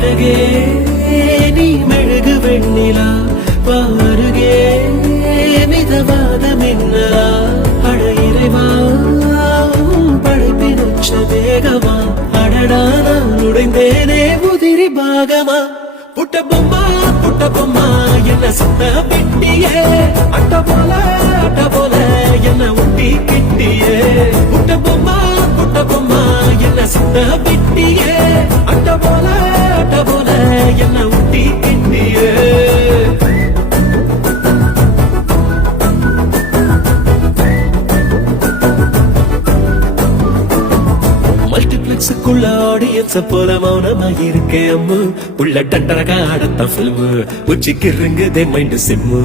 அழகே நீ மெழுகு வெண்ணிலா பாருகே மிதவாத மின்னலா அட இறைவா படைப்பின் உச்ச வேகமா அடடா நான் உடைந்தேனே உதிரி பாகமா புட்ட பொம்மா என்ன சுத்த பெட்டியே அட்ட போல என்ன ஒட்டி கிட்டியே புட்ட பொம்மா என்ன சுத்த பெட்டியே அட்ட போல என்ன ஒட்டி கிட்டியே மல்டிபிளெக்ஸுக்குள்ள ஆடியன்ஸ போல மௌனமா இருக்கேன் அம்மு உள்ள டண்டரகா ஆடத்தான் பிலிமு உச்சிக்கு இருங்குதே மைண்டு சிம்மு